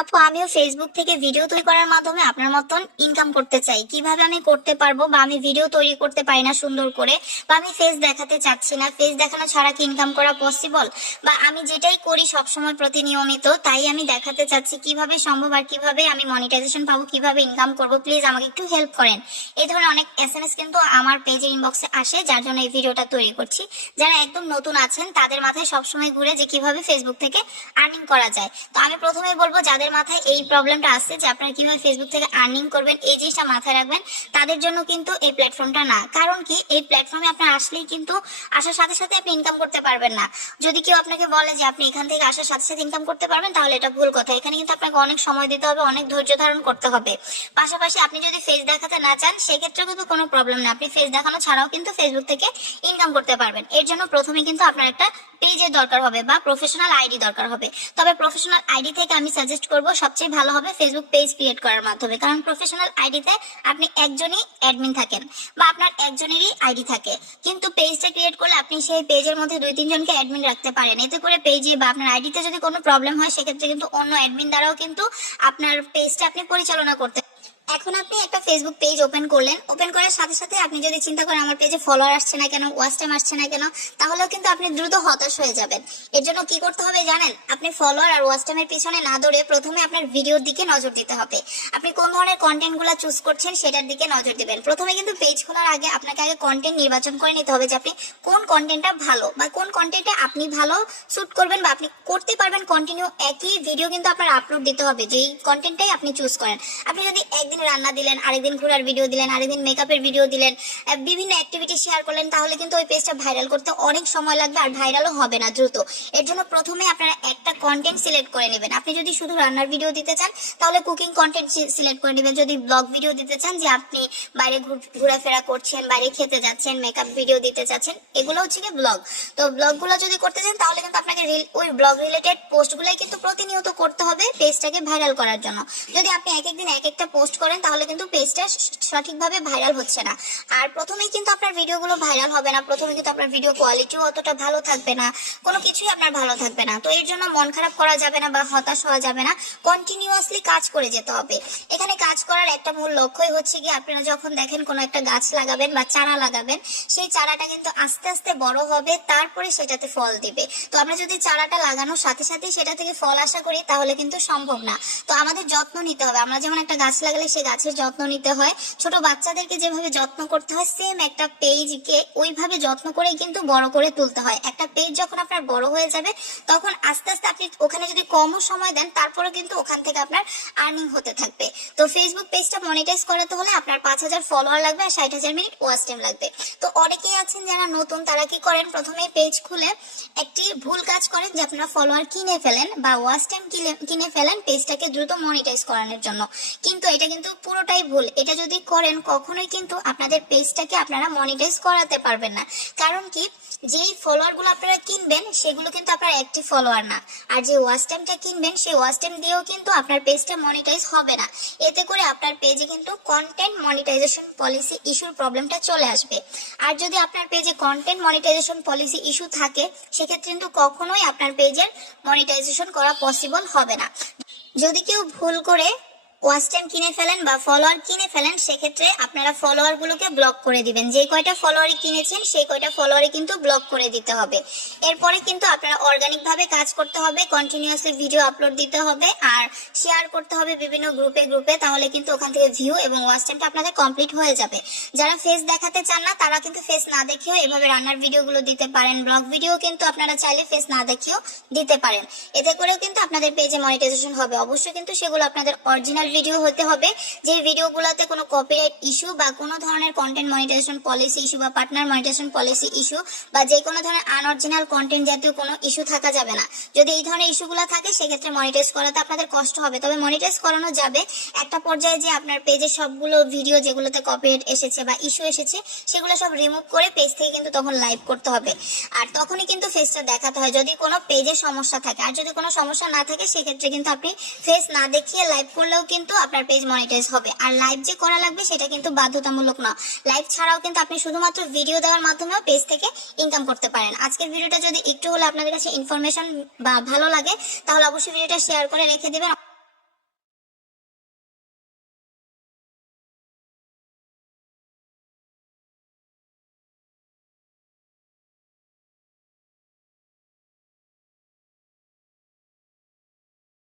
আপু আমিও ফেসবুক থেকে ভিডিও তৈরি করার মাধ্যমে আপনার মতন ইনকাম করতে চাই। কিভাবে আমি করতে পারবো, বা আমি ভিডিও তৈরি করতে পারি না সুন্দর করে, বা আমি ফেস দেখাতে চাচ্ছি না, ফেস দেখানো ছাড়া কি ইনকাম করা পসিবল, বা আমি যেটাই করি সবসময় প্রতিনিয়মিত তাই আমি দেখাতে চাচ্ছি, কিভাবে সম্ভব আর কিভাবে আমি মনিটাইজেশন পাবো, কিভাবে ইনকাম করবো, প্লিজ আমাকে একটু হেল্প করেন। এই ধরনের অনেক এসএমএস কিন্তু আমার পেজের ইনবক্সে আসে, যার জন্য এই ভিডিওটা তৈরি করছি। যারা একদম নতুন আছেন তাদের মাথায় সবসময় ঘুরে যে কিভাবে ফেসবুক থেকে আর্নিং করা যায়। তো আমি প্রথমেই বলবো, যাদের মাথায় এই প্রবলেমটা আসছে যে আপনারা কিভাবে ফেসবুক থেকে আর্নিং করবেন, এই জিনিসটা মাথায় রাখবেন। তাদের জন্য কিন্তু এই প্ল্যাটফর্মটা না। কারণ কি, এই প্ল্যাটফর্মে আপনার আসলেই কিন্তু আসার সাথে সাথে আপনি ইনকাম করতে পারবেন না। যদি কেউ আপনাকে বলে যে আপনি এখান থেকে আসার সাথে সাথে ইনকাম করতে পারবেন, তাহলে এটা ভুল কথা। এখানে কিন্তু আপনাকে অনেক সময় দিতে হবে, অনেক ধৈর্য ধারণ করতে হবে। পাশাপাশি আপনি যদি ফেস দেখাতে না চান, সেক্ষেত্রেও কিন্তু কোনো প্রবলেম না। আপনি ফেস দেখানো ছাড়াও কিন্তু ফেসবুক থেকে ইনকাম করতে পারবেন। এর জন্য প্রথমে কিন্তু আপনার একটা পেজের দরকার হবে বা প্রফেশনাল আইডি দরকার হবে। তবে প্রফেশনাল আইডি থেকে আমি সাজেস্ট করব সবচেয়ে ভালো হবে ফেসবুক পেজ ক্রিয়েট করার মাধ্যমে। কারণ প্রফেশনাল আইডিতে আপনি একজনই অ্যাডমিন থাকেন বা আপনার একজনেরই আইডি থাকে, কিন্তু পেজটা ক্রিয়েট করলে আপনি সেই পেজের মধ্যে 2-3 জনকে অ্যাডমিন রাখতে পারেন। এতে করে পেজে বা আপনার আইডিতে যদি কোনো প্রবলেম হয়, সেক্ষেত্রে কিন্তু অন্য অ্যাডমিন দ্বারাও কিন্তু আপনার পেজটা আপনি পরিচালনা করতে। এখন আপনি একটা ফেসবুক পেজ ওপেন করলেন, ওপেন করার সাথে সাথে আপনি যদি চিন্তা করেন আমার পেজে ফলোয়ার আসছে না কেন, ওয়াচ টাইম আসছে না কেন, তাহলেও কিন্তু আপনি দ্রুত হতাশ হয়ে যাবেন। এর জন্য কি করতে হবে জানেন? আপনি ফলোয়ার আর ওয়াচ টাইমের পিছনে না দৌড়ে প্রথমে আপনার ভিডিওর দিকে নজর দিতে হবে। আপনি কোন ধরনের কন্টেন্ট গুলা চুজ করছেন সেটার দিকে নজর দিবেন। প্রথমে কিন্তু পেজ খোলার আগে আপনাকে আগে কন্টেন্ট নির্বাচন করে নিতে হবে যে আপনি কোন কন্টেন্টটা ভালো, বা কোন কন্টেন্টে আপনি ভালো শুট করবেন বা আপনি করতে পারবেন। কন্টিনিউ একই ভিডিও কিন্তু আপনার আপলোড দিতে হবে, যেই কন্টেন্টটাই আপনি চুজ করেন। আপনি যদি একদিন রান্না দিলেন, আরেকদিন ঘোরার ভিডিও দিলেন, আরেকদিন মেকআপের ভিডিও দিলেন, বিভিন্ন অ্যাক্টিভিটি শেয়ার করলেন, তাহলে কিন্তু ওই পেজটা ভাইরাল করতে অনেক সময় লাগবে আর ভাইরালও হবে না দ্রুত। এর জন্য প্রথমে আপনারা একটা কন্টেন্ট সিলেক্ট করে নেবেন। আপনি যদি শুধু রান্নার ভিডিও দিতে চান, তাহলে কুকিং কন্টেন্ট সিলেক্ট করে নেবেন। যদি ব্লগ ভিডিও দিতে চান, যে আপনি বাইরে ঘোরাফেরা করছেন, বাইরে খেতে যাচ্ছেন, মেকআপ ভিডিও দিতে চাচ্ছেন, এগুলো হচ্ছে কি ব্লগ। তো ব্লগগুলো যদি করতে চান, তাহলে কিন্তু আপনাকে ওই ব্লগ রিলেটেড পোস্টগুলাই কিন্তু প্রতিনিয়ত করতে হবে পেজটাকে ভাইরাল করার জন্য। যদি আপনি এক একদিন এক একটা পোস্ট করেন, তাহলে কিন্তু পেজটা সঠিকভাবে ভাইরাল হচ্ছে না। আর প্রথমেই কিন্তু আপনার ভিডিওগুলো ভাইরাল হবে না, প্রথমে কিন্তু আপনার ভিডিও কোয়ালিটিও অতটা ভালো থাকবে না, কোনো কিছুই আপনার ভালো থাকবে না। তো এর জন্য মন খারাপ করা যাবে না বা হতাশ হওয়া যাবে না, কন্টিনিউয়াসলি কাজ করে যেতে হবে। এখানে কাজ করার একটা মূল লক্ষ্যই হচ্ছে কি, আপনারা যখন দেখেন কোনো একটা গাছ লাগাবেন বা চারা লাগাবেন, সেই চারাটা কিন্তু আস্তে আস্তে বড় হবে, তারপরে সেটাতে ফল দিবে। তো আমরা যদি চারাটা লাগানোর সাথে সাথে সেটা থেকে ফল আশা করি, তাহলে কিন্তু সম্ভব না। তো আমাদের যত্ন নিতে হবে। আমরা যেমন একটা গাছ লাগালে সেই গাছের যত্ন নিতে হয়, ছোট বাচ্চাদেরকে যেভাবে যত্ন করতে হয়, সেম একটা পেজকে ওইভাবে যত্ন করে কিন্তু বড় করে তুলতে হয়। একটা পেজ যখন আপনার বড় হয়ে যাবে, তখন আস্তে আস্তে আপনি ওখানে যদি কমও সময় দেন, তারপরে কিন্তু ওখান থেকে আপনার আর্নিং হতে থাকবে। তো ফেসবুক পেজটা মনিটাইজ করাতে হলে আপনার 5,000 ফলোয়ার লাগবে আর 60,000 মিনিট ওয়াচ টাইম লাগবে। তো অনেকেই আছেন যারা নতুন, তারা কি করেন, প্রথমে পেজ খুলে একটি ভুল কাজ করেন যে আপনারা ফলোয়ার কিনে ফেলেন বা ওয়াচ টাইম কিনে ফেলেন পেজটাকে দ্রুত মনিটাইজ করানোর জন্য। কিন্তু এটা কিন্তু পুরোটাই ভুল। এটা যদি করেন, কখনোই কিন্তু আপনাদের পেজটাকে আপনারা মনিটাইজ করাতে পারবেন না। কারণ কি, যেই ফলোয়ার গুলো আপনারা কিনবেন, সেগুলো কিন্তু আপনার অ্যাক্টিভ ফলোয়ার না। আর যে ওয়াচ টাইমটা কিনবেন, সেই ওয়াচ টাইম দিয়েও কিন্তু আপনার পেজটা মনিটাইজ হবে না। এতে করে আপনার পেজে কিন্তু কন্টেন্ট মনিটাইজেশন পলিসি ইস্যুর প্রবলেমটা চলে আসবে। আর যদি আপনার পেজে কন্টেন্ট মনিটাইজেশন পলিসি ইস্যু থাকে, সেক্ষেত্রে কিন্তু কখনোই আপনার পেজের মনিটাইজেশন করা পসিবল হবে না। যদি কেউ ভুল করে ওয়াচ টাইম কিনে ফেলেন বা ফলোয়ার কিনে ফেলেন, সেক্ষেত্রে আপনারা ফলোয়ার গুলোকে ব্লক করে দিবেন। যে কয়টা ফলোয়ারই কিনেছেন, সেই কয়টা ফলোয়ারই কিন্তু ব্লক করে দিতে হবে। এরপরে কিন্তু আপনারা অর্গানিক ভাবে কাজ করতে হবে, কন্টিনিউয়াসলি ভিডিও আপলোড দিতে হবে আর শেয়ার করতে হবে বিভিন্ন গ্রুপে। তাহলে কিন্তু ওখান থেকে ভিউ এবং ওয়াচ টাইমটা আপনাদের কমপ্লিট হয়ে যাবে। যারা ফেস দেখাতে চান না, তারা কিন্তু ফেস না দেখেও এভাবে রান্নার ভিডিওগুলো দিতে পারেন। ব্লগ ভিডিও কিন্তু আপনারা চাইলে ফেস না দেখেও দিতে পারেন। এতে করেও কিন্তু আপনাদের পেজে মনিটাইজেশন হবে। অবশ্যই কিন্তু সেগুলো আপনাদের অরিজিনাল ভিডিও হতে হবে, যে ভিডিওগুলোতে কোনো কপিরাইট ইস্যু বা কোনো ধরনের কন্টেন্ট মনিটাইজেশন পলিসি ইস্যু বা পার্টনার মনিটাইজেশন পলিসি ইস্যু বা যে কোনো ধরনের আনঅরিজিনাল কন্টেন্ট জাতীয় কোনো ইস্যু থাকা যাবে না। যদি এই ধরনের ইস্যুগুলো থাকে, সেক্ষেত্রে মনিটাইজ করাতে আপনাদের কষ্ট হবে। তবে মনিটাইজ করানো যাবে একটা পর্যায়ে, যে আপনার পেজে সবগুলো ভিডিও যেগুলোতে কপিরাইট এসেছে বা ইস্যু এসেছে, সেগুলো সব রিমুভ করে পেজ থেকে কিন্তু তখন লাইভ করতে হবে। আর তখনই কিন্তু ফেসটা দেখাতে হয় যদি কোনো পেজে সমস্যা থাকে। আর যদি কোনো সমস্যা না থাকে, সেক্ষেত্রে কিন্তু আপনি ফেস না দেখিয়ে লাইভ করলেও কিন্তু আপনার পেজ মনিটাইজ হবে। আর লাইভ যে করা লাগবে, সেটা কিন্তু বাধ্যতামূলক না। লাইভ ছাড়াও কিন্তু আপনি শুধুমাত্র ভিডিও দেওয়ার মাধ্যমেও পেজ থেকে ইনকাম করতে পারেন। আজকের ভিডিওটা যদি একটু হলে আপনাদের কাছে ইনফরমেশন বা ভালো লাগে, তাহলে অবশ্যই ভিডিওটা শেয়ার করে রেখে দেবেন।